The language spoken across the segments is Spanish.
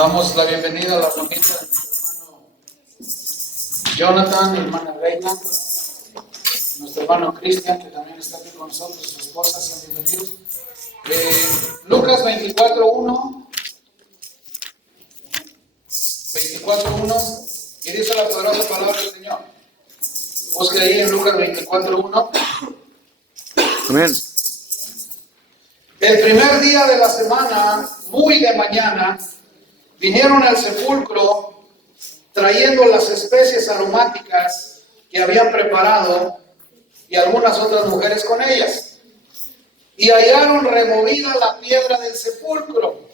Damos la bienvenida a la familia de nuestro hermano Jonathan, mi hermana Reina, nuestro hermano Cristian, que también está aquí con nosotros, su esposa, sean bienvenidos. Lucas 24:1, y dice la poderosa palabra del Señor. Busque ahí en Lucas 24:1. Amén. El primer día de la semana, muy de mañana, vinieron al sepulcro trayendo las especies aromáticas que habían preparado y algunas otras mujeres con ellas. Y hallaron removida la piedra del sepulcro.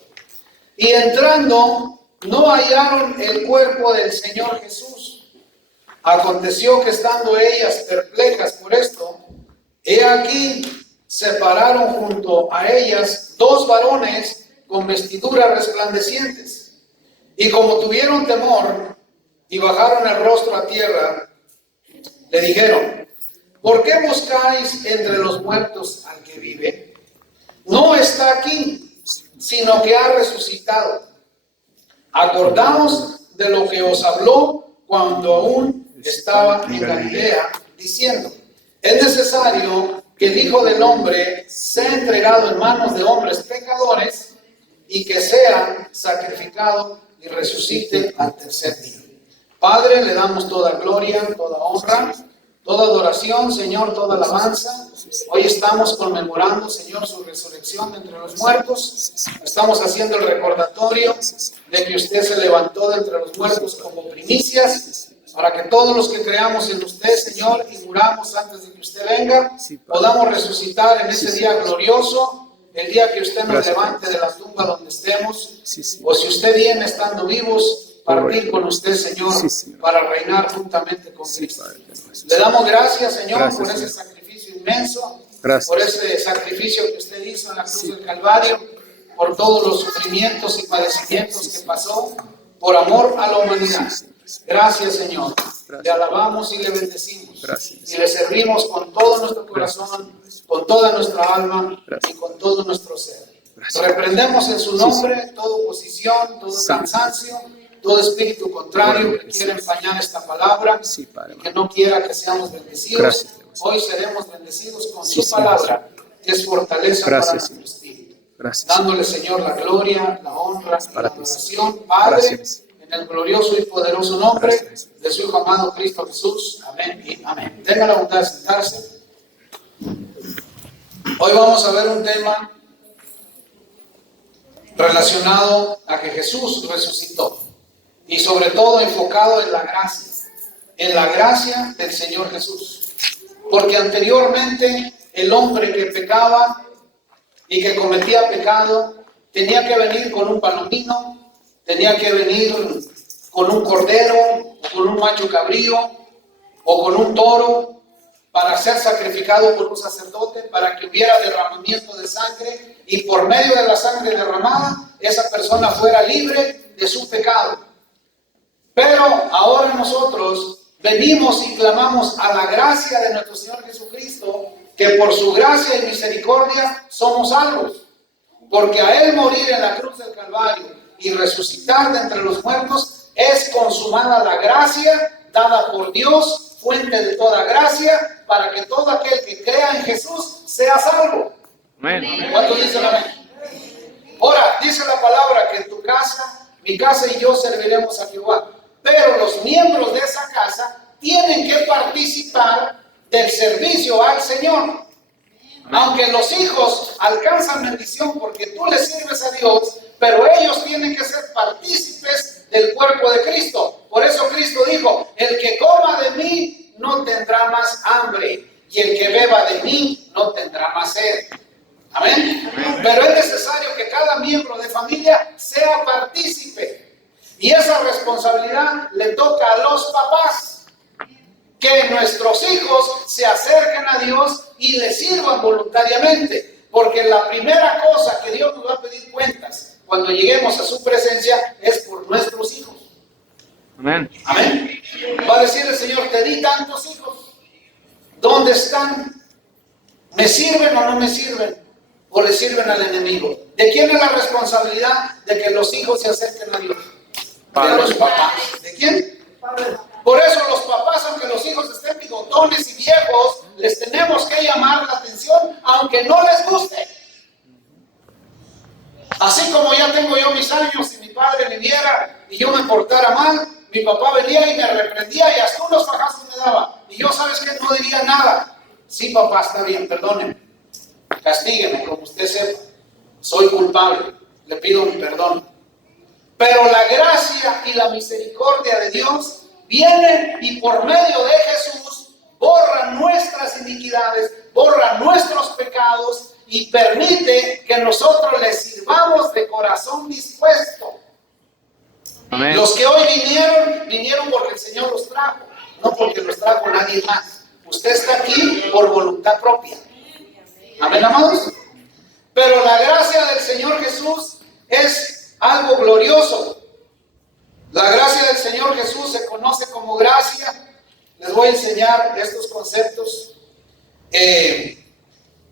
Y entrando, no hallaron el cuerpo del Señor Jesús. Aconteció que estando ellas perplejas por esto, he aquí se pararon junto a ellas dos varones con vestiduras resplandecientes. Y como tuvieron temor y bajaron el rostro a tierra, le dijeron: ¿por qué buscáis entre los muertos al que vive? No está aquí, sino que ha resucitado. Acordaos de lo que os habló cuando aún estaba en Galilea, diciendo: es necesario que el Hijo del Hombre sea entregado en manos de hombres pecadores y que sea sacrificado y resucite al tercer día. Padre, le damos toda gloria, toda honra, toda adoración, Señor, toda alabanza. Hoy estamos conmemorando, Señor, su resurrección de entre los muertos. Estamos haciendo el recordatorio de que usted se levantó de entre los muertos como primicias, para que todos los que creamos en usted, Señor, y muramos antes de que usted venga, podamos resucitar en ese día glorioso, el día que usted nos levante de la tumba donde estemos, o si usted viene estando vivos, partir con usted, Señor, para reinar juntamente con Cristo. Le damos gracias, Señor, por ese sacrificio inmenso, por ese sacrificio que usted hizo en la cruz del Calvario, por todos los sufrimientos y padecimientos que pasó, por amor a la humanidad. Gracias, Señor. Le alabamos y le bendecimos. Y le servimos con todo nuestro corazón, con toda nuestra alma y con todo nuestro ser. Reprendemos en su nombre toda oposición, todo cansancio, todo espíritu contrario que quiera empañar esta palabra y que no quiera que seamos bendecidos. Hoy seremos bendecidos con su palabra, que es fortaleza para nuestro espíritu. Dándole, Señor, la gloria, la honra y la adoración, Padre, en el glorioso y poderoso nombre de su Hijo amado Cristo Jesús. Amén y amén. Tenga la bondad de sentarse. Hoy vamos a ver un tema relacionado a que Jesús resucitó y sobre todo enfocado en la gracia del Señor Jesús. Porque anteriormente el hombre que pecaba y que cometía pecado tenía que venir con un palomino, tenía que venir con un cordero, o con un macho cabrío, o con un toro, para ser sacrificado por un sacerdote, para que hubiera derramamiento de sangre, y por medio de la sangre derramada, esa persona fuera libre de su pecado. Pero ahora nosotros venimos y clamamos a la gracia de nuestro Señor Jesucristo, que por su gracia y misericordia somos salvos. Porque a Él morir en la cruz del Calvario y resucitar de entre los muertos, es consumada la gracia dada por Dios, fuente de toda gracia, para que todo aquel que crea en Jesús sea salvo. Amén. ¿Cuántos dicen amén? Ahora, dice la palabra que en tu casa, mi casa y yo serviremos a Jehová. Pero los miembros de esa casa tienen que participar del servicio al Señor. Aunque los hijos alcanzan bendición porque tú les sirves a Dios, pero ellos tienen que ser partícipes del cuerpo de Cristo. Por eso Cristo dijo: el que coma de mí no tendrá más hambre, y el que beba de mí no tendrá más sed. Amén. Pero es necesario que cada miembro de familia sea partícipe, y esa responsabilidad le toca a los papás. Que nuestros hijos se acerquen a Dios y le sirvan voluntariamente, porque la primera cosa que Dios nos va a pedir cuentas cuando lleguemos a su presencia es por nuestros hijos. Amén. Amén. Va a decir el Señor: te di tantos hijos, ¿dónde están? ¿Me sirven o no me sirven? ¿O le sirven al enemigo? ¿De quién es la responsabilidad de que los hijos se acerquen a Dios? De los papás. ¿De quién? Por eso los papás, aunque los hijos estén bigotones y viejos, les tenemos que llamar la atención, aunque no les guste. Así como ya tengo yo mis años, si mi padre viviera y yo me portara mal, mi papá venía y me reprendía y hasta unos fajazos me daba. Y yo, ¿sabes qué? No diría nada. Sí, papá, está bien, perdóneme. Castígueme, como usted sepa. Soy culpable, le pido mi perdón. Pero la gracia y la misericordia de Dios vienen y por medio de Jesús borra nuestras iniquidades, borra nuestros pecados y permite que nosotros le sirvamos de corazón dispuesto. Amén. Los que hoy vinieron porque el Señor los trajo, no porque los trajo nadie más. Usted está aquí por voluntad propia. Amén, amados. Pero la gracia del Señor Jesús es algo glorioso. La gracia del Señor Jesús se conoce como gracia. Les voy a enseñar estos conceptos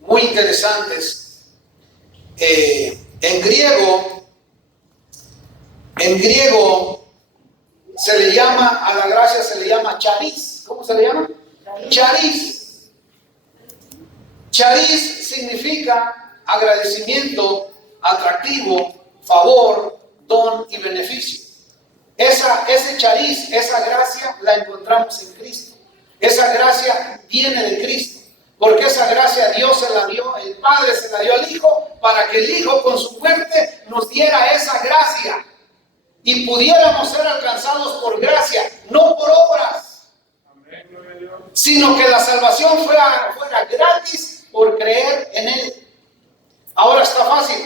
muy interesantes. En griego se le llama, a la gracia se le llama charis. ¿Cómo se le llama? Charis. Charis significa agradecimiento, atractivo, favor, don y beneficio. Ese charis, esa gracia la encontramos en Cristo. Esa gracia viene de Cristo. Porque esa gracia Dios se la dio, el Padre se la dio al Hijo, para que el Hijo con su muerte nos diera esa gracia. Y pudiéramos ser alcanzados por gracia, no por obras. Sino que la salvación fuera gratis por creer en Él. Ahora está fácil.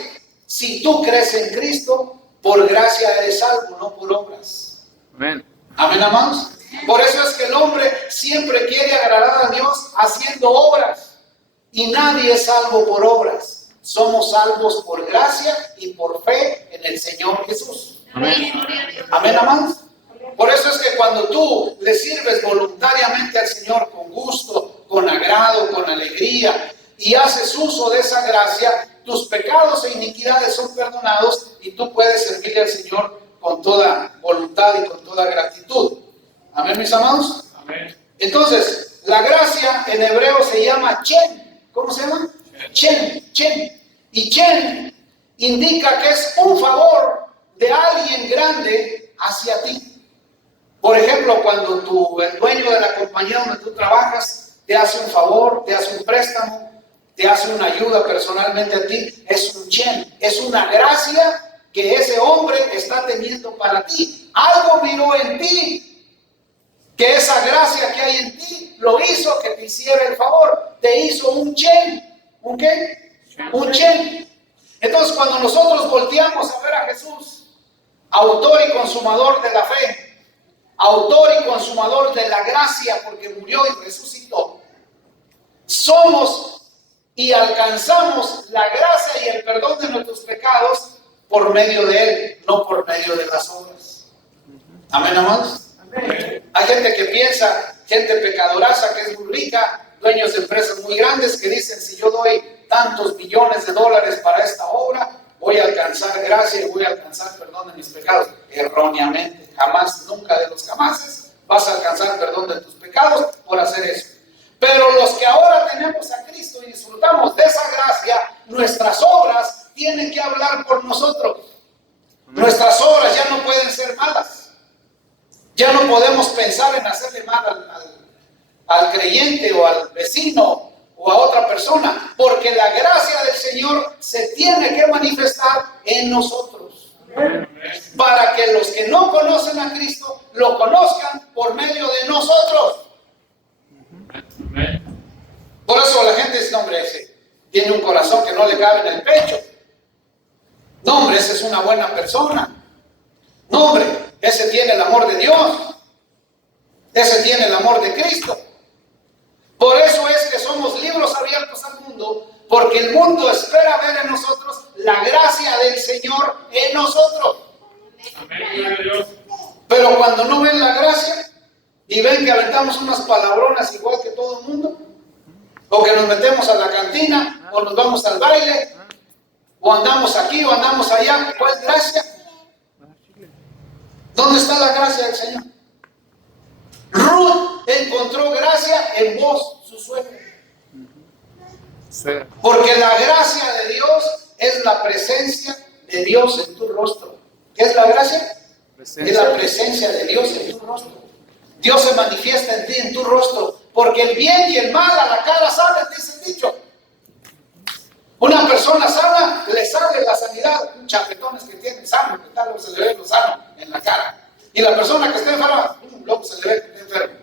Si tú crees en Cristo, por gracia eres salvo, no por obras. Amén. Amén, amados. Por eso es que el hombre siempre quiere agradar a Dios haciendo obras. Y nadie es salvo por obras. Somos salvos por gracia y por fe en el Señor Jesús. Amén. Amén, amados. Por eso es que cuando tú le sirves voluntariamente al Señor con gusto, con agrado, con alegría, y haces uso de esa gracia, tus pecados e iniquidades son perdonados y tú puedes servirle al Señor con toda voluntad y con toda gratitud. Amén, mis amados. Amén. Entonces, la gracia en hebreo se llama chen. ¿Cómo se llama? Chen. Y chen indica que es un favor de alguien grande hacia ti. Por ejemplo, cuando el dueño de la compañía donde tú trabajas te hace un favor, te hace un préstamo, te hace una ayuda personalmente a ti, es un chen, es una gracia que ese hombre está teniendo para ti. Algo miró en ti, que esa gracia que hay en ti lo hizo que te hiciera el favor, te hizo un chen. ¿Un qué? Un chen. Entonces, cuando nosotros volteamos a ver a Jesús, autor y consumador de la fe, autor y consumador de la gracia, porque murió y resucitó, somos y alcanzamos la gracia y el perdón de nuestros pecados por medio de Él, no por medio de las obras. Amén, amados. Amén. Hay gente que piensa, gente pecadoraza que es muy rica, dueños de empresas muy grandes que dicen, si yo doy tantos millones de dólares para esta obra, voy a alcanzar gracia y voy a alcanzar perdón de mis pecados. Erróneamente, jamás, nunca de los jamases vas a alcanzar perdón de tus pecados por hacer eso. Pero los que ahora tenemos a Cristo y disfrutamos de esa gracia, nuestras obras tienen que hablar por nosotros. Nuestras obras ya no pueden ser malas. Ya no podemos pensar en hacerle mal al creyente o al vecino o a otra persona, porque la gracia del Señor se tiene que manifestar en nosotros. Para que los que no conocen a Cristo lo conozcan por medio de nosotros. Por eso la gente dice, no, hombre, ese tiene un corazón que no le cabe en el pecho. No, hombre, ese es una buena persona. No, hombre, ese tiene el amor de Dios. Ese tiene el amor de Cristo. Por eso es que somos libros abiertos al mundo, porque el mundo espera ver en nosotros la gracia del Señor en nosotros. Amén. Pero cuando no ven la gracia y ven que aventamos unas palabronas igual que todo el mundo, o que nos metemos a la cantina, o nos vamos al baile, o andamos aquí o andamos allá. ¿Cuál gracia? ¿Dónde está la gracia del Señor? Ruth encontró gracia en Boaz, su suegro. Sí. Porque la gracia de Dios es la presencia de Dios en tu rostro. ¿Qué es la gracia? Es la presencia de Dios en tu rostro. Dios se manifiesta en ti, en tu rostro, porque el bien y el mal a la cara salen, dice el dicho. Una persona sana, le sale la sanidad, chapetones que tiene sano, que tal, se le ve lo sano en la cara. Y la persona que está enferma, luego se le ve que está enfermo.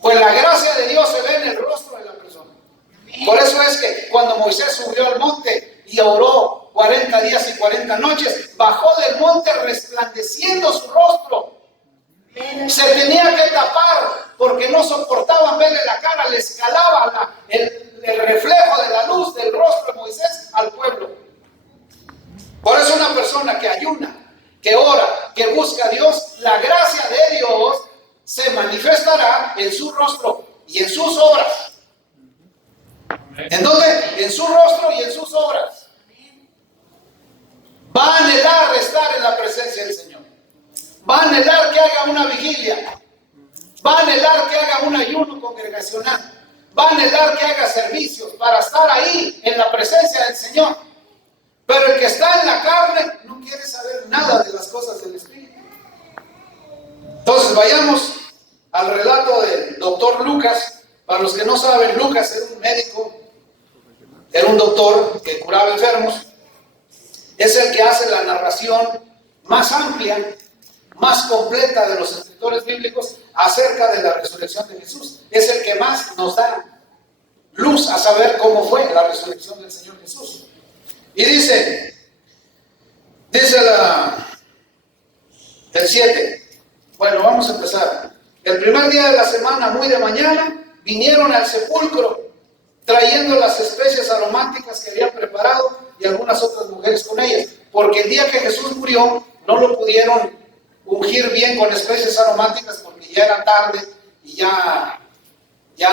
Pues la gracia de Dios se ve en el rostro de la persona. Por eso es que cuando Moisés subió al monte y oró 40 días y 40 noches, bajó del monte resplandeciendo su rostro. Se tenía que tapar porque no soportaban verle la cara, le escalaba el reflejo de la luz del rostro de Moisés al pueblo. Por eso una persona que ayuna, que ora, que busca a Dios, la gracia de Dios se manifestará en su rostro y en sus obras. ¿En dónde? En su rostro y en sus obras. Va a anhelar estar en la presencia del Señor. Va a anhelar que haga una vigilia. Va a anhelar que haga un ayuno congregacional. Va a anhelar que haga servicios para estar ahí en la presencia del Señor. Pero el que está en la carne no quiere saber nada de las cosas del Espíritu. Entonces vayamos al relato del doctor Lucas. Para los que no saben, Lucas era un médico, era un doctor que curaba enfermos. Es el que hace la narración más amplia, más completa de los escritores bíblicos acerca de la resurrección de Jesús. Es el que más nos da luz a saber cómo fue la resurrección del Señor Jesús. Y dice el 7. Bueno, vamos a empezar. El primer día de la semana, muy de mañana, vinieron al sepulcro trayendo las especias aromáticas que habían preparado y algunas otras mujeres con ellas. Porque el día que Jesús murió, no lo pudieron ungir bien con especies aromáticas porque ya era tarde y ya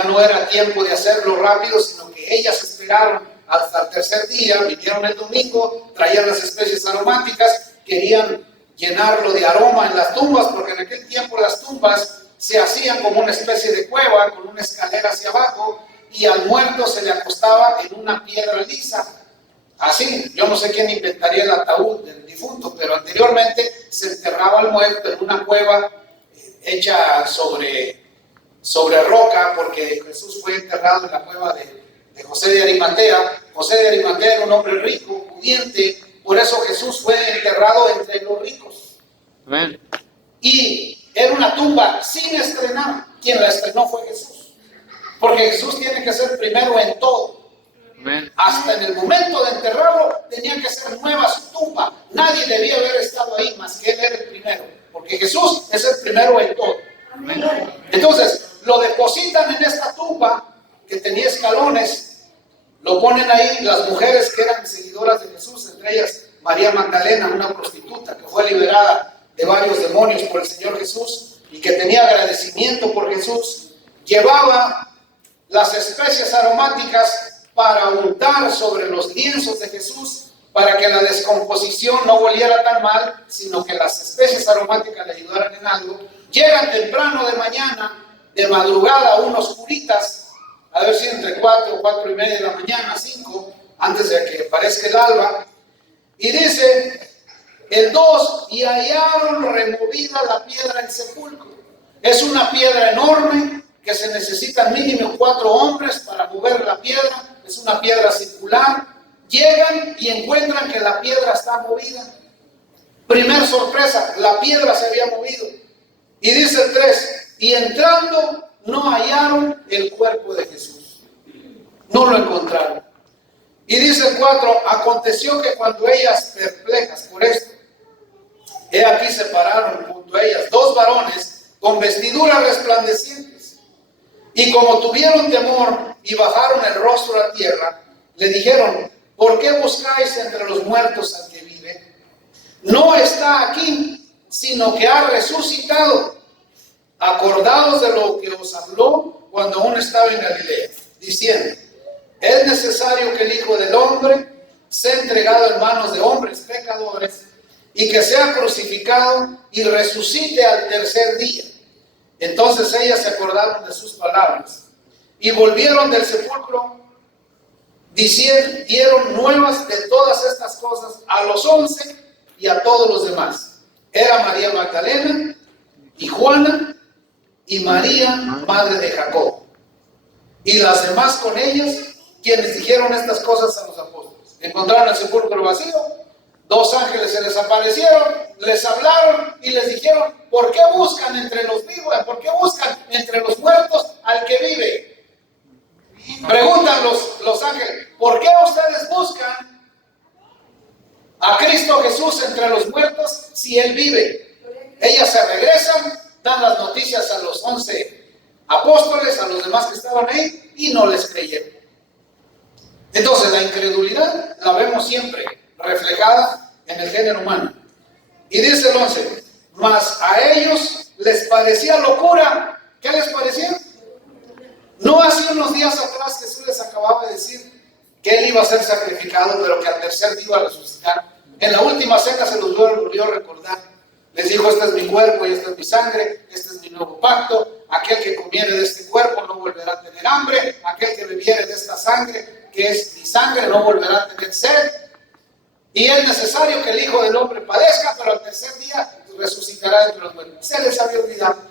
no era tiempo de hacerlo rápido, sino que ellas esperaron hasta el tercer día, vinieron el domingo, traían las especies aromáticas, querían llenarlo de aroma en las tumbas, porque en aquel tiempo las tumbas se hacían como una especie de cueva con una escalera hacia abajo y al muerto se le acostaba en una piedra lisa. Así, yo no sé quién inventaría el ataúd del difunto, pero anteriormente se enterraba al muerto en una cueva hecha sobre roca, porque Jesús fue enterrado en la cueva de José de Arimatea. José de Arimatea era un hombre rico, pudiente, por eso Jesús fue enterrado entre los ricos. Amén. Y era una tumba sin estrenar. Quien la estrenó fue Jesús, porque Jesús tiene que ser primero en todo. Amén. Hasta en el momento de enterrarlo tenía que ser nueva su tumba. Nadie debía haber estado ahí más que él era el primero, porque Jesús es el primero en todo. Amén. Entonces lo depositan en esta tumba que tenía escalones, lo ponen ahí. Las mujeres que eran seguidoras de Jesús, entre ellas María Magdalena, una prostituta que fue liberada de varios demonios por el Señor Jesús y que tenía agradecimiento por Jesús, llevaba las especias aromáticas para untar sobre los lienzos de Jesús, para que la descomposición no volviera tan mal, sino que las especies aromáticas le ayudaran en algo. Llegan temprano de mañana, de madrugada, unos oscuritas, a ver si entre 4 o 4 y media de la mañana, 5, antes de que aparezca el alba. Y dice el 2, y hallaron removida la piedra del sepulcro. Es una piedra enorme que se necesitan mínimo 4 hombres para mover la piedra. Es una piedra circular. Llegan y encuentran que la piedra está movida. Primer sorpresa, la piedra se había movido. Y dice el 3, y entrando no hallaron el cuerpo de Jesús. No lo encontraron. Y dice el 4, aconteció que cuando ellas perplejas por esto, he aquí se pararon junto a ellas 2 varones con vestiduras resplandecientes. Y como tuvieron temor y bajaron el rostro a la tierra, le dijeron, ¿por qué buscáis entre los muertos al que vive? No está aquí, sino que ha resucitado. Acordaos de lo que os habló cuando aún estaba en Galilea, diciendo, es necesario que el Hijo del Hombre sea entregado en manos de hombres pecadores y que sea crucificado y resucite al tercer día. Entonces ellas se acordaron de sus palabras y volvieron del sepulcro, dieron nuevas de todas estas cosas a los 11 y a todos los demás. Era María Magdalena y Juana y María, madre de Jacobo, y las demás con ellas, quienes dijeron estas cosas a los apóstoles. Encontraron el sepulcro vacío, 2 ángeles se les aparecieron, les hablaron y les dijeron: ¿por qué buscan entre los vivos? ¿Por qué buscan entre los muertos al que vive? Preguntan los ángeles: ¿por qué ustedes buscan a Cristo Jesús entre los muertos si Él vive? Ellas se regresan, dan las noticias a los 11 apóstoles, a los demás que estaban ahí, y no les creyeron. Entonces la incredulidad la vemos siempre reflejada en el género humano. Y dice el 11: mas a ellos les parecía locura. ¿Qué les parecía? No hace unos días atrás Jesús les acababa de decir que Él iba a ser sacrificado, pero que al tercer día iba a resucitar. En la última cena se los volvió a recordar. Les dijo: este es mi cuerpo y esta es mi sangre, este es mi nuevo pacto. Aquel que comiere de este cuerpo no volverá a tener hambre. Aquel que bebiere de esta sangre, que es mi sangre, no volverá a tener sed. Y es necesario que el Hijo del Hombre padezca, pero al tercer día resucitará entre los muertos. Se les había olvidado.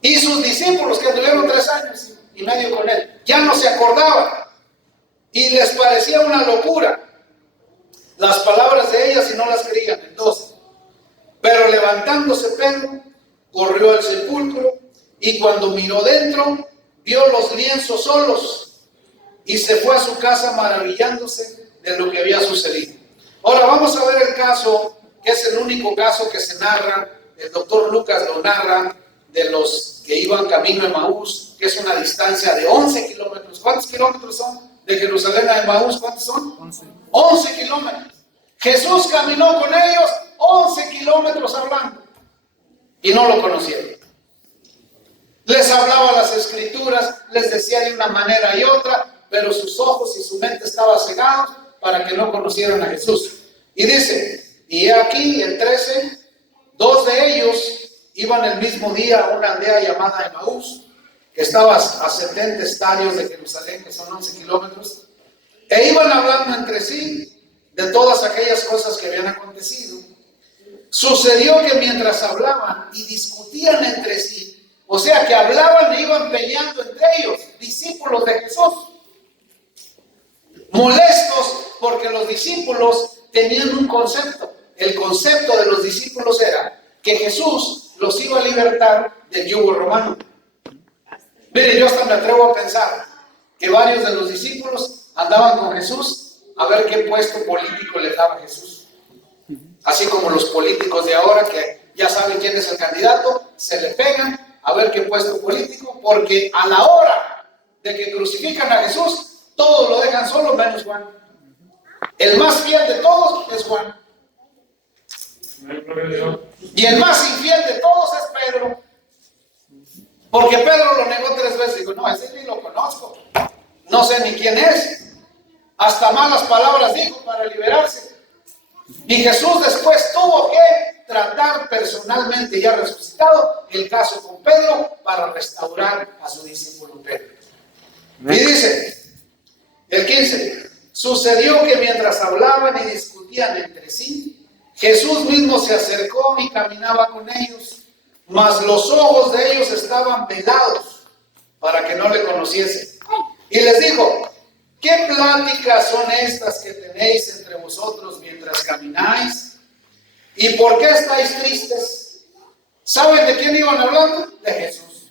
Y sus discípulos, que anduvieron 3 años y medio con Él, ya no se acordaban. Y les parecía una locura las palabras de ellas y no las creían. Entonces, pero levantándose Pedro, corrió al sepulcro y cuando miró dentro, vio los lienzos solos y se fue a su casa maravillándose de lo que había sucedido. Ahora vamos a ver el caso, que es el único caso que se narra, el doctor Lucas lo narra, de los que iban camino a Emaús, que es una distancia de 11 kilómetros. ¿Cuántos kilómetros son de Jerusalén a Emaús? ¿Cuántos son? 11 kilómetros. Jesús caminó con ellos 11 kilómetros hablando y no lo conocieron. Les hablaba las escrituras, les decía de una manera y otra, pero sus ojos y su mente estaban cegados para que no conocieran a Jesús. Y dice: y aquí el 13, 2 de ellos iban el mismo día a una aldea llamada Emaús, que estaba a 70 estadios de Jerusalén, que son 11 kilómetros, e iban hablando entre sí de todas aquellas cosas que habían acontecido. Sucedió que mientras hablaban y discutían entre sí, o sea que hablaban e iban peleando entre ellos, discípulos de Jesús, molestos porque los discípulos tenían un concepto. El concepto de los discípulos era que Jesús los iba a libertar del yugo romano. Mire, yo hasta me atrevo a pensar que varios de los discípulos andaban con Jesús a ver qué puesto político les daba Jesús. Así como los políticos de ahora, que ya saben quién es el candidato, se le pegan a ver qué puesto político, porque a la hora de que crucifican a Jesús, todos lo dejan solo menos Juan. El más fiel de todos es Juan. Y el más infiel de todos es Pedro. Porque Pedro lo negó 3 veces. Digo: no, ese ni lo conozco. No sé ni quién es. Hasta malas palabras dijo para liberarse. Y Jesús después tuvo que tratar personalmente, ya resucitado, el caso con Pedro para restaurar a su discípulo Pedro. Y dice el 15: sucedió que mientras hablaban y discutían entre sí, Jesús mismo se acercó y caminaba con ellos, mas los ojos de ellos estaban velados para que no le conociesen. Y les dijo: ¿qué pláticas son estas que tenéis entre vosotros mientras camináis? ¿Y por qué estáis tristes? ¿Saben de quién iban hablando? De Jesús.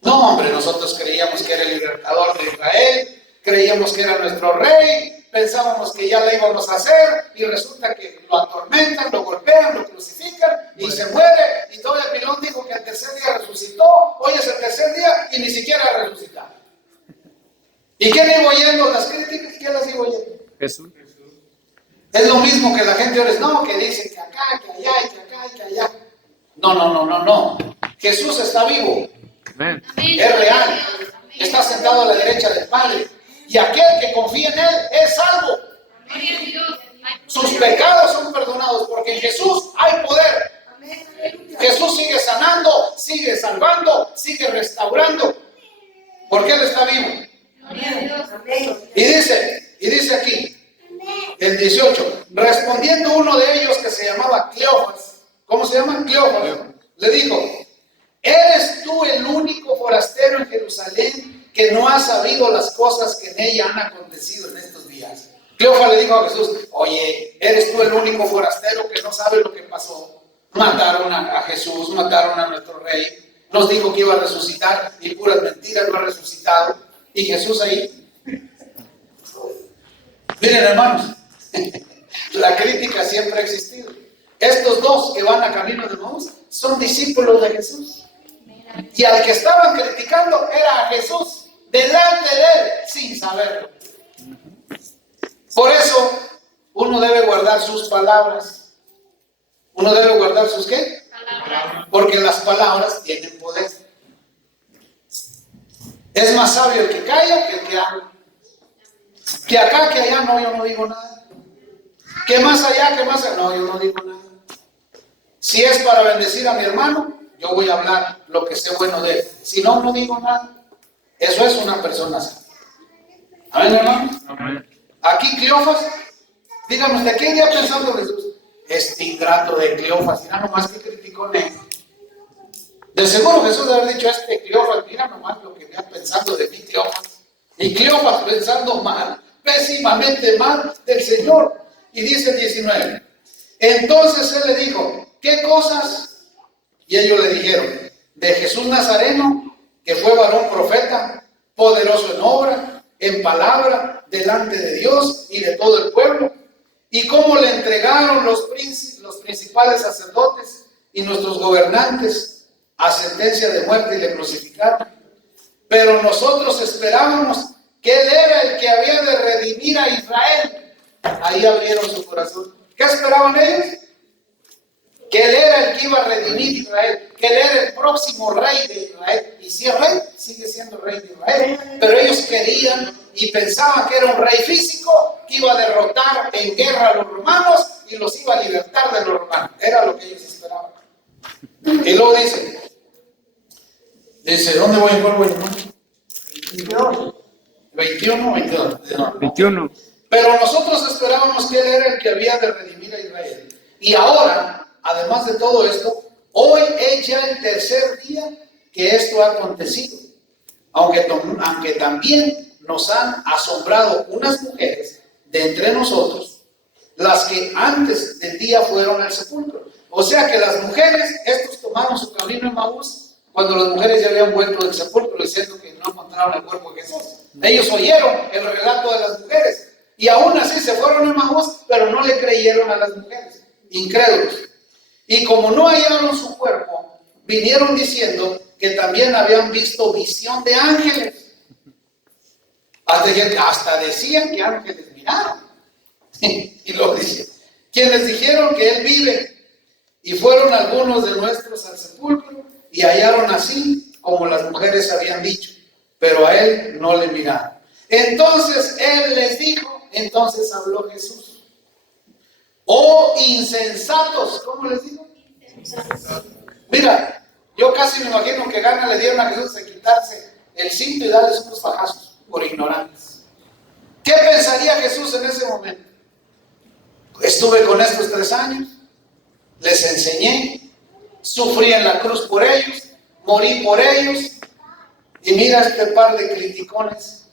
No, hombre, nosotros creíamos que era el libertador de Israel, creíamos que era nuestro rey, pensábamos que ya le íbamos a hacer, y resulta que lo atormentan, lo golpean, lo crucifican y se muere. Y todavía Pilón dijo que el tercer día resucitó. Hoy es el tercer día y ni siquiera ha resucitado. ¿Y quién iba oyendo las críticas? ¿Quién las iba oyendo? Jesús. Es lo mismo que la gente ahora no, que dice que acá, que allá, y que acá, y que allá. No. Jesús está vivo. Amén. Es real. Está sentado a la derecha del Padre. Y aquel que confía en Él es salvo. Sus pecados son perdonados porque en Jesús hay poder. Jesús sigue sanando, sigue salvando, sigue restaurando, porque Él está vivo. Y dice aquí, el 18, respondiendo uno de ellos que se llamaba Cleofas, ¿cómo se llama? Cleofas, le dijo, ¿eres tú el único forastero en Jerusalén que no ha sabido las cosas que en ella han acontecido en estos días? Cleofas le dijo a Jesús, oye, ¿eres tú el único forastero que no sabe lo que pasó? Mataron a Jesús, mataron a nuestro rey, nos dijo que iba a resucitar y puras mentiras, no ha resucitado. Y Jesús ahí. Miren, hermanos, la crítica siempre ha existido. Estos dos que van a camino de Emaús son discípulos de Jesús. Y al que estaban criticando era a Jesús, delante de él, sin saberlo. Por eso, uno debe guardar sus palabras. Uno debe guardar sus ¿qué? Palabras. Porque las palabras tienen poder. Es más sabio el que calla que el que habla. Que acá, que allá, no, yo no digo nada. Que más allá, que más allá, no, yo no digo nada. Si es para bendecir a mi hermano, yo voy a hablar lo que sé bueno de él. Si no, no digo nada. Eso es una persona sana. ¿Amén, hermano? Amén. Aquí Cleofas, dígame, ¿de qué día pensando Jesús? Este ingrato de Cleofas, mira nomás que criticó en él. De seguro Jesús debe haber dicho, este Cleofas, mira nomás lo que me ha pensado de mí, Cleofas. Y Cleofas pensando mal, pésimamente mal del Señor. Y dice el 19, entonces él le dijo, ¿qué cosas? Y ellos le dijeron, de Jesús Nazareno, que fue varón profeta, poderoso en obra, en palabra, delante de Dios y de todo el pueblo. Y cómo le entregaron los principales sacerdotes y nuestros gobernantes a sentencia de muerte y le crucificaron. Pero nosotros esperábamos que Él era el que había de redimir a Israel. Ahí abrieron su corazón. ¿Qué esperaban ellos? Que Él era el que iba a redimir a Israel, que Él era el próximo rey de Israel. Y si es rey, sigue siendo rey de Israel. Pero ellos querían y pensaban que era un rey físico que iba a derrotar en guerra a los romanos y los iba a libertar de los romanos. Era lo que ellos esperaban. Y luego dice, ¿dónde voy a ir, hermano? 21. Pero nosotros esperábamos que Él era el que había de redimir a Israel. Y ahora, además de todo esto, hoy es ya el tercer día que esto ha acontecido. Aunque también nos han asombrado unas mujeres de entre nosotros, las que antes del día fueron al sepulcro. O sea que las mujeres, estos tomaron su camino en Emaús cuando las mujeres ya habían vuelto del sepulcro diciendo que no encontraron el cuerpo de Jesús. Ellos oyeron el relato de las mujeres y aún así se fueron a Emaús, pero no le creyeron a las mujeres, incrédulos. Y como no hallaron su cuerpo, vinieron diciendo que también habían visto visión de ángeles. Hasta decían que ángeles miraron. Y lo dicen. Quienes dijeron que Él vive. Y fueron algunos de nuestros al sepulcro y hallaron así como las mujeres habían dicho. Pero a Él no le miraron. Entonces Él les dijo, entonces habló Jesús. Oh insensatos, ¿cómo les digo? Mira, yo casi me imagino que ganas le dieron a Jesús de quitarse el cinto y darles unos fajazos por ignorantes. ¿Qué pensaría Jesús en ese momento? Estuve con estos 3 años, les enseñé, sufrí en la cruz por ellos, morí por ellos, y mira este par de criticones,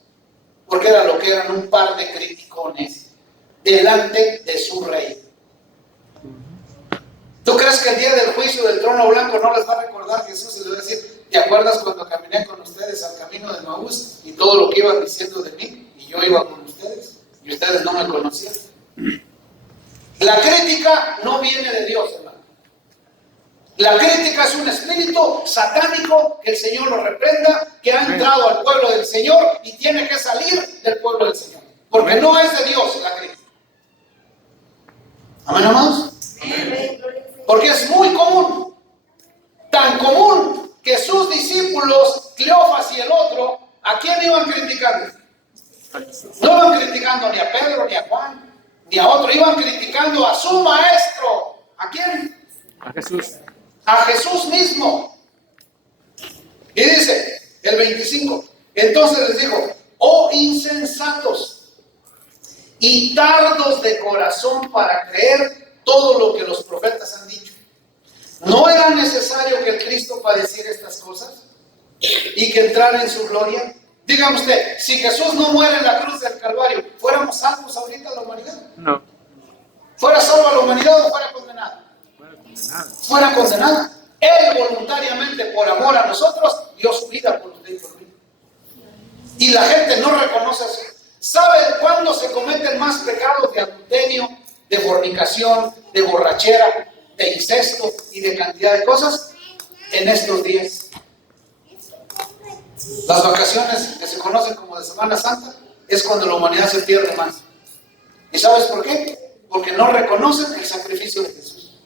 porque era lo que eran, un par de criticones, delante de su rey. ¿Tú crees que el día del juicio del trono blanco no les va a recordar Jesús y les va a decir, ¿te acuerdas cuando caminé con ustedes al camino de Emaús y todo lo que iban diciendo de mí? Y yo iba con ustedes y ustedes no me conocían. La crítica no viene de Dios, hermano. La crítica es un espíritu satánico que el Señor lo reprenda, que ha entrado al pueblo del Señor y tiene que salir del pueblo del Señor. Porque no es de Dios la crítica. ¿Amén, amados? Porque es muy común, tan común que sus discípulos, Cleofas y el otro, ¿a quién iban criticando? No iban criticando ni a Pedro ni a Juan, y a otro. Iban criticando a su maestro. ¿A quién? A Jesús. A Jesús mismo. Y dice el 25. Entonces les dijo: oh insensatos y tardos de corazón para creer todo lo que los profetas han dicho. ¿No era necesario que el Cristo padeciera estas cosas y que entrara en su gloria? Dígame usted, si Jesús no muere en la cruz del Calvario, ¿fuéramos salvos ahorita la humanidad? No. ¿Fuera salva la humanidad o fuera condenada? Fuera condenado. Fuera condenada. Él voluntariamente, por amor a nosotros, dio su vida por usted y por mí. Y la gente no reconoce eso. ¿Saben cuándo se cometen más pecados de adulterio, de fornicación, de borrachera, de incesto y de cantidad de cosas? En estos días. Las vacaciones que se conocen como de Semana Santa es cuando la humanidad se pierde más. ¿Y sabes por qué? Porque no reconocen el sacrificio de Jesús.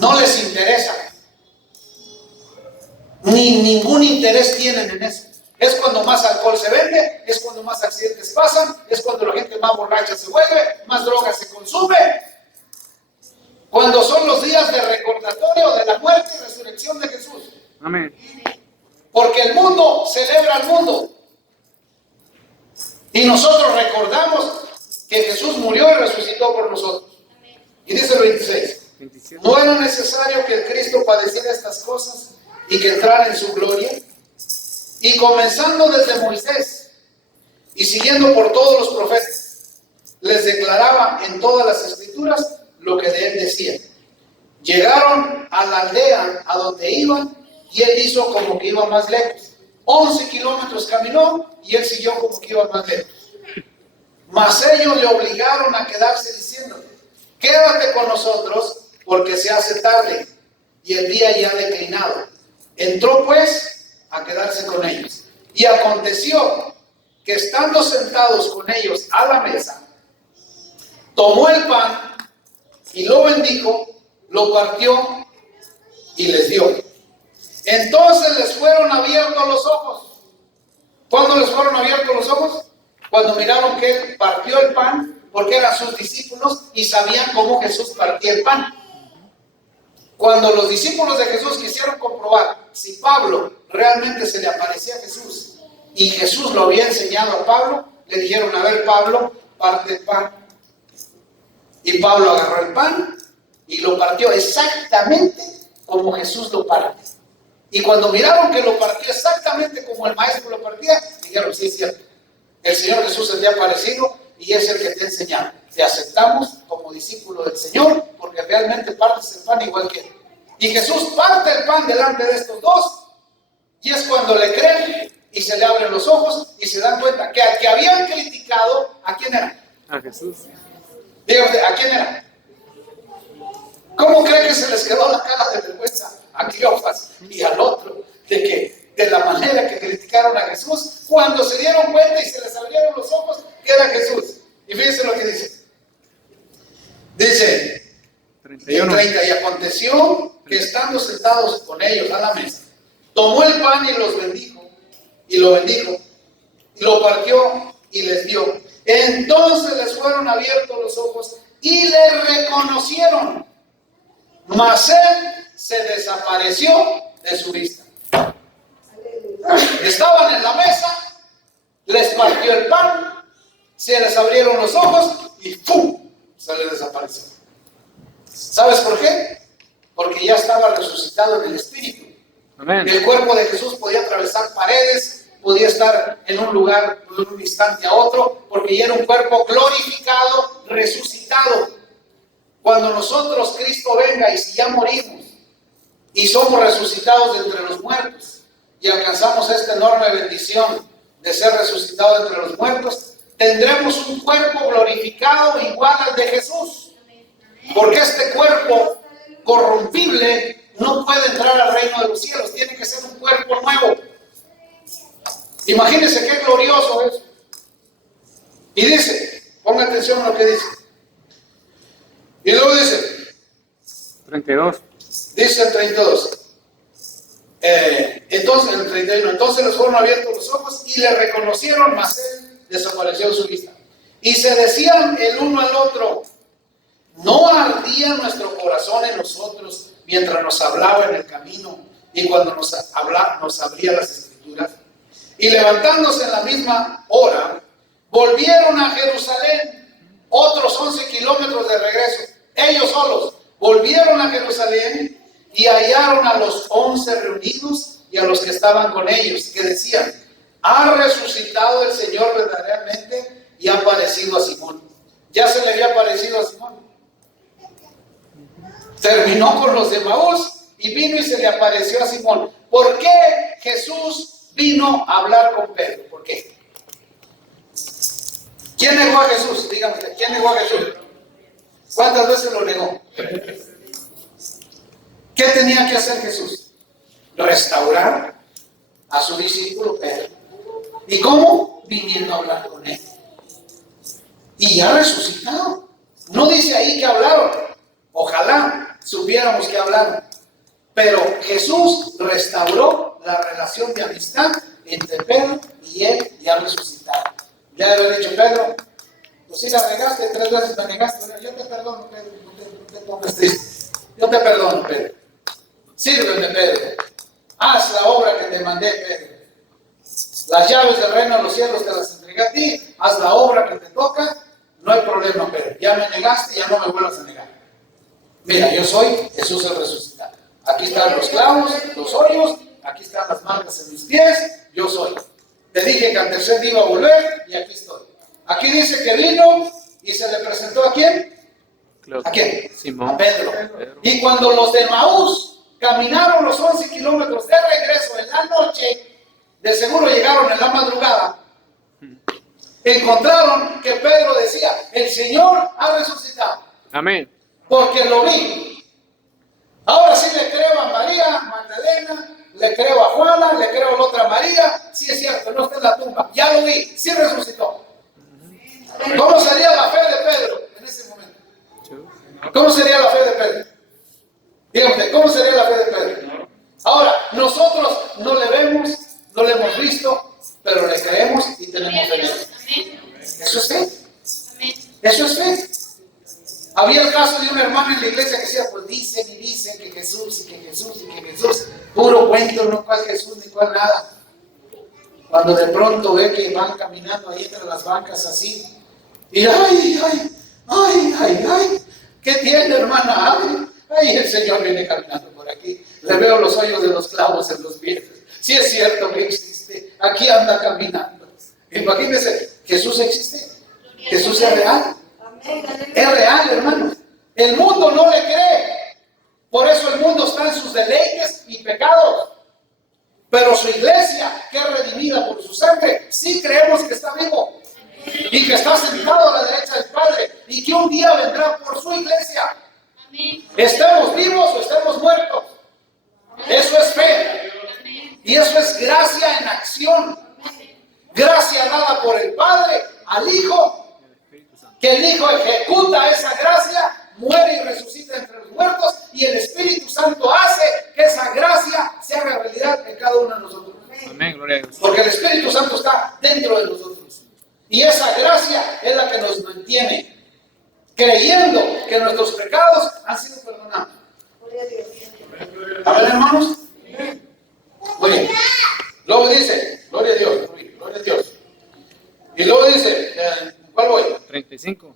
No les interesa. Ni ningún interés tienen en eso. Es cuando más alcohol se vende, es cuando más accidentes pasan, es cuando la gente más borracha se vuelve, más droga se consume. Cuando son los días de recordatorio de la muerte y resurrección de Jesús. Amén. Porque el mundo celebra al mundo. Y nosotros recordamos que Jesús murió y resucitó por nosotros. Y dice el 26. ¿No era necesario que el Cristo padeciera estas cosas y que entrara en su gloria? Y comenzando desde Moisés y siguiendo por todos los profetas, les declaraba en todas las escrituras lo que de él decía. Llegaron a la aldea a donde iban y él hizo como que iba más lejos. 11 kilómetros caminó y él siguió como que iba más lejos. Mas ellos le obligaron a quedarse diciendo: quédate con nosotros porque se hace tarde y el día ya ha declinado. Entró pues a quedarse con ellos. Y aconteció que estando sentados con ellos a la mesa, tomó el pan y lo bendijo, lo partió y les dio. Entonces les fueron abiertos los ojos. ¿Cuándo les fueron abiertos los ojos? Cuando miraron que él partió el pan, porque eran sus discípulos y sabían cómo Jesús partía el pan. Cuando los discípulos de Jesús quisieron comprobar si Pablo realmente se le aparecía a Jesús y Jesús lo había enseñado a Pablo, le dijeron: a ver, Pablo, parte el pan. Y Pablo agarró el pan y lo partió exactamente como Jesús lo parte. Y cuando miraron que lo partió exactamente como el maestro lo partía, dijeron: sí, es cierto, el Señor Jesús se te ha aparecido y es el que te ha enseñado. Te aceptamos como discípulo del Señor porque realmente partes el pan igual que él. Y Jesús parte el pan delante de estos dos y es cuando le creen y se le abren los ojos y se dan cuenta que al que habían criticado, ¿a quién era? A Jesús. Dígame, ¿a quién era? ¿Cómo cree que se les quedó la cara de vergüenza a Cleofas y al otro de la manera que criticaron a Jesús cuando se dieron cuenta y se les abrieron los ojos que era Jesús? Y fíjense lo que dice. Dice 31. 30, y aconteció que estando sentados con ellos a la mesa, tomó el pan y los bendijo, y lo bendijo, y lo partió y les dio. Entonces les fueron abiertos los ojos y le reconocieron, mas él se desapareció de su vista. Estaban en la mesa, les partió el pan, se les abrieron los ojos y ¡pum! Se les desapareció. ¿Sabes por qué? Porque ya estaba resucitado en el Espíritu. Amén. El cuerpo de Jesús podía atravesar paredes, podía estar en un lugar de un instante a otro, porque ya era un cuerpo glorificado, resucitado. Cuando nosotros, Cristo venga, y si ya morimos y somos resucitados de entre los muertos y alcanzamos esta enorme bendición de ser resucitados entre los muertos, tendremos un cuerpo glorificado igual al de Jesús. Porque este cuerpo corrompible no puede entrar al reino de los cielos, tiene que ser un cuerpo nuevo. Imagínense qué glorioso es. Y dice, ponga atención a lo que dice. Y luego dice 32. Dice el 32. Entonces, el 31. Entonces les fueron abiertos los ojos y le reconocieron, mas él desapareció de su vista. Y se decían el uno al otro: ¿no ardía nuestro corazón en nosotros mientras nos hablaba en el camino y cuando nos abría las escrituras? Y levantándose en la misma hora, volvieron a Jerusalén, otros 11 kilómetros de regreso. Ellos solos volvieron a Jerusalén y hallaron a los 11 reunidos y a los que estaban con ellos, que decían: ha resucitado el Señor verdaderamente y ha aparecido a Simón. Ya se le había aparecido a Simón. Terminó con los de Emaús y vino y se le apareció a Simón. ¿Por qué Jesús vino a hablar con Pedro? ¿Por qué? ¿Quién negó a Jesús? Dígame, ¿quién negó a Jesús? ¿Cuántas veces lo negó? ¿Qué tenía que hacer Jesús? Restaurar a su discípulo Pedro. ¿Y cómo? Viniendo a hablar con él. Y ya resucitado. No dice ahí que hablaron. Ojalá supiéramos que hablaron. Pero Jesús restauró la relación de amistad entre Pedro y él, ya resucitado. Ya debe haber dicho: Pedro, pues si la regaste, 3 veces me negaste, yo te perdono, Pedro, no te pongas triste. Yo te perdono, Pedro. Sírveme, Pedro. Haz la obra que te mandé, Pedro. Las llaves del reino de los cielos te las entregué a ti. Haz la obra que te toca. No hay problema, Pedro. Ya me negaste, ya no me vuelvas a negar. Mira, yo soy Jesús el resucitado. Aquí están los clavos, los hoyos, aquí están las marcas en mis pies. Yo soy. Te dije que al tercer día iba a volver y aquí estoy. Aquí dice que vino y se le presentó ¿a quién? ¿A quién? Simón. A Pedro. Y cuando los de Emaús caminaron los 11 kilómetros de regreso en la noche, de seguro llegaron en la madrugada, encontraron que Pedro decía: el Señor ha resucitado. Amén. Porque lo vi. Ahora sí le creo a María Magdalena, le creo a Juana, le creo a la otra María. Sí es cierto, no está en la tumba. Ya lo vi, sí resucitó. ¿Cómo sería la fe de Pedro en ese momento? ¿Cómo sería la fe de Pedro? Dígame, ¿cómo sería la fe de Pedro? Ahora, nosotros no le vemos, no le hemos visto, pero le creemos y tenemos fe en él. Eso es fe. Eso es fe. Había el caso de un hermano en la iglesia que decía: pues dicen y dicen que Jesús y que Jesús y que Jesús. Puro cuento, no cual Jesús ni cual nada. Cuando de pronto ve que van caminando ahí entre las bancas así, y ay, ¿qué tiene, hermana? Ay, el Señor viene caminando por aquí. Le veo los hoyos de los clavos en los pies. Sí es cierto que existe. Aquí anda caminando. Imagínense, Jesús existe. Jesús es real. Es real, hermanos. El mundo no le cree. Por eso el mundo está en sus deleites y pecados. Pero su iglesia, que es redimida por su sangre, sí creemos que está vivo. Y que está sentado a la derecha del Padre. Y que un día vendrá por su iglesia. Estemos vivos o estemos muertos. Eso es fe. Y eso es gracia en acción. Gracia dada por el Padre al Hijo. Que el Hijo ejecuta esa gracia, muere y resucita entre los muertos, y el Espíritu Santo hace que esa gracia se haga realidad en cada uno de nosotros. Amén, gloria a Dios. Porque el Espíritu Santo está dentro de nosotros. Y esa gracia es la que nos mantiene creyendo que nuestros pecados han sido perdonados. A ver, hermanos. Muy bien. Luego dice, gloria a Dios, gloria a Dios. Y luego dice, ¿cuál voy? 35.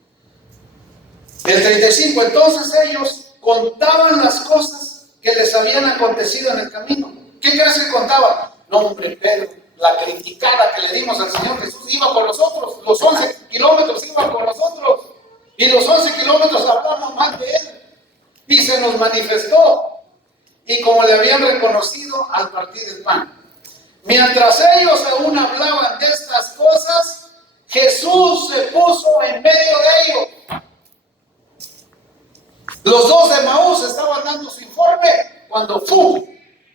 El 35, entonces ellos contaban las cosas que les habían acontecido en el camino. ¿Qué crees que contaban? No, hombre, Pedro, la criticada que le dimos al Señor Jesús iba con nosotros. Los 11 kilómetros iban con nosotros. Y los 11 kilómetros hablamos más de él. Y se nos manifestó. Y como le habían reconocido al partir el pan. Mientras ellos aún hablaban de estas cosas, Jesús se puso en medio de ellos. Los dos de Emaús estaban dando su informe cuando ¡fum!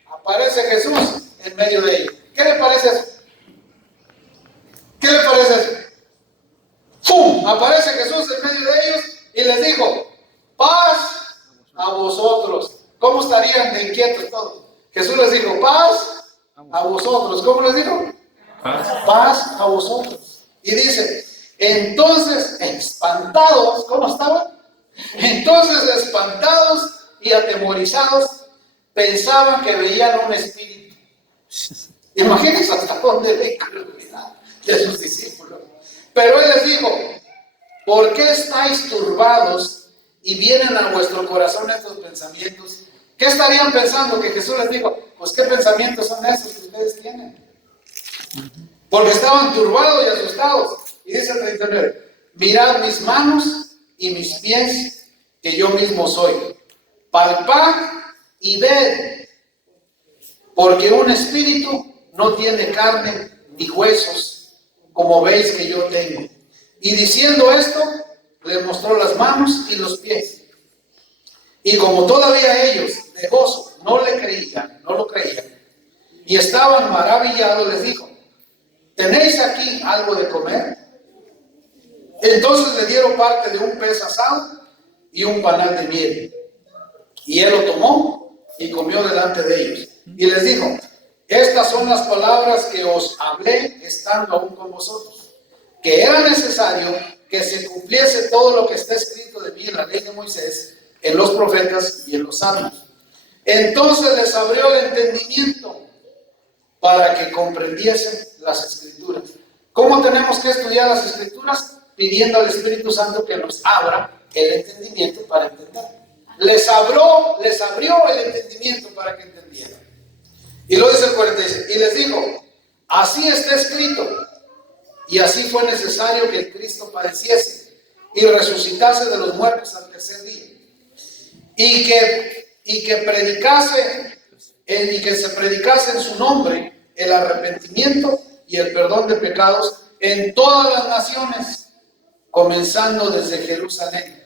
Aparece Jesús en medio de ellos. ¿Qué le parece eso? ¿Qué le parece eso? ¡Fum! Aparece Jesús en medio de ellos y les dijo: paz a vosotros. ¿Cómo estarían de inquietos todos? Jesús les dijo: paz a vosotros. ¿Cómo les dijo? Paz a vosotros. Y dice: Entonces, espantados, ¿cómo estaban? Entonces, espantados y atemorizados, pensaban que veían un espíritu. Imagínense hasta dónde la incredulidad de sus discípulos. Pero él les dijo: ¿por qué estáis turbados y vienen a vuestro corazón estos pensamientos? ¿Qué estarían pensando? Que Jesús les dijo: pues ¿qué pensamientos son esos que ustedes tienen? Porque estaban turbados y asustados. Y dice el 39: mirad mis manos y mis pies, que yo mismo soy. Palpad y ved, porque un espíritu no tiene carne ni huesos, como veis que yo tengo. Y diciendo esto, le mostró las manos y los pies. Y como todavía ellos de gozo no lo creían, y estaban maravillados, les dijo: ¿tenéis aquí algo de comer? Entonces le dieron parte de un pez asado y un panal de miel. Y él lo tomó y comió delante de ellos. Y les dijo: estas son las palabras que os hablé estando aún con vosotros, que era necesario que se cumpliese todo lo que está escrito de mí en la ley de Moisés, en los profetas y en los salmos. Entonces les abrió el entendimiento para que comprendiesen las escrituras. ¿Cómo tenemos que estudiar las escrituras? Pidiendo al Espíritu Santo que nos abra el entendimiento para entender. Les abrió el entendimiento para que entendieran. Y luego dice el 46: y les dijo: así está escrito, y así fue necesario que el Cristo padeciese y resucitase de los muertos al tercer día, y que se predicase en su nombre el arrepentimiento y el perdón de pecados en todas las naciones, comenzando desde Jerusalén.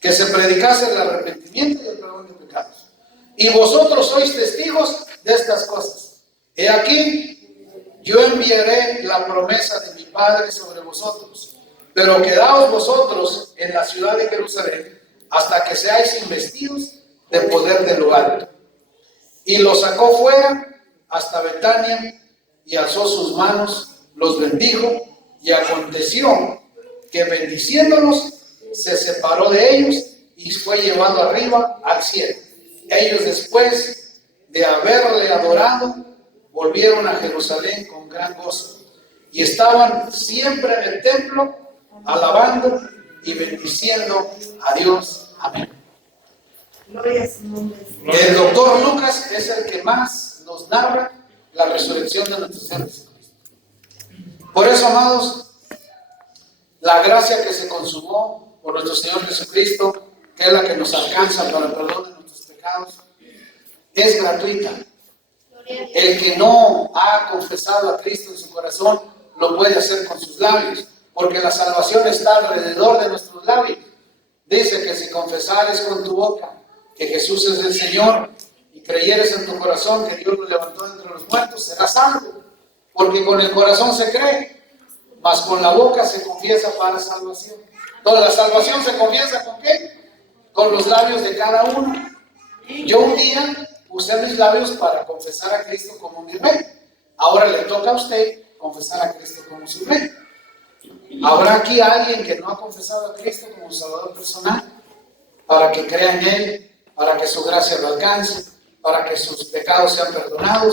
Que se predicase el arrepentimiento y el perdón de pecados. Y vosotros sois testigos de estas cosas. He aquí, yo enviaré la promesa de mi Padre sobre vosotros, pero quedaos vosotros en la ciudad de Jerusalén hasta que seáis investidos de poder de lo alto. Y los sacó fuera hasta Betania y alzó sus manos, los bendijo, y aconteció que bendiciéndolos se separó de ellos y fue llevado arriba al cielo. Ellos, después de haberle adorado, volvieron a Jerusalén con gran gozo y estaban siempre en el templo alabando y bendiciendo a Dios. Amén. Gloria a su nombre. El doctor Lucas es el que más nos narra la resurrección de nuestro Señor Jesucristo. Por eso, amados, la gracia que se consumó por nuestro Señor Jesucristo, que es la que nos alcanza para el perdón de nuestros pecados, es gratuita. El que no ha confesado a Cristo en su corazón lo puede hacer con sus labios, porque la salvación está alrededor de nuestros labios. Dice que si confesares con tu boca que Jesús es el Señor y creyeres en tu corazón que Dios lo levantó de entre los muertos, serás salvo, porque con el corazón se cree, mas con la boca se confiesa para salvación. Entonces, la salvación se confiesa ¿con qué? Con los labios de cada uno. Yo un día usé mis labios para confesar a Cristo como mi Rey. Ahora le toca a usted confesar a Cristo como su Rey. ¿Habrá aquí alguien que no ha confesado a Cristo como Salvador personal? Para que crea en Él, para que su gracia lo alcance, para que sus pecados sean perdonados.